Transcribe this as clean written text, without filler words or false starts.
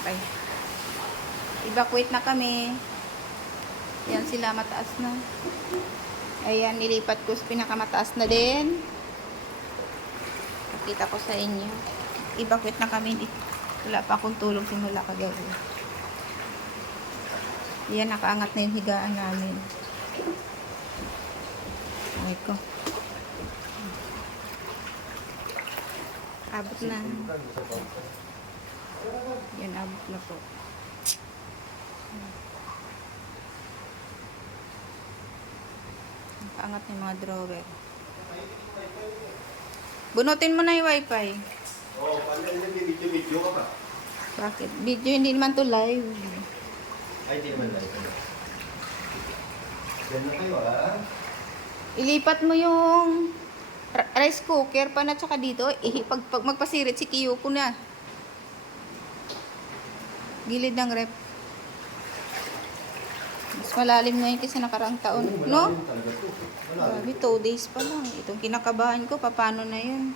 Okay. Evacuate na kami. Yan sila, mataas na. Ayan, nilipat ko sa pinakamataas na din. Pakita ko sa inyo. Evacuate na kami. Wala pa akong tulog simula kagabi. Yan, nakaangat na yung higaan namin. Ay ko. Abot na. Yan, abot na po. Nakaangat na yung mga drawer. Bunutin mo na yung wifi. Oo, pala yung video ka pa. Bakit? Video, hindi naman to live. Ay, di naman live. Diyan na kayo, ha? Ilipat mo yung rice cooker pa na tsaka dito. Pag magpasirit si Kiyoko na. Gilid ng rep. Mas malalim na yun kasi nakaraang taon. Oo, No? malalim talaga to. Malalim. Grabe, 2 days pa lang. Itong kinakabahan ko, paano na yun?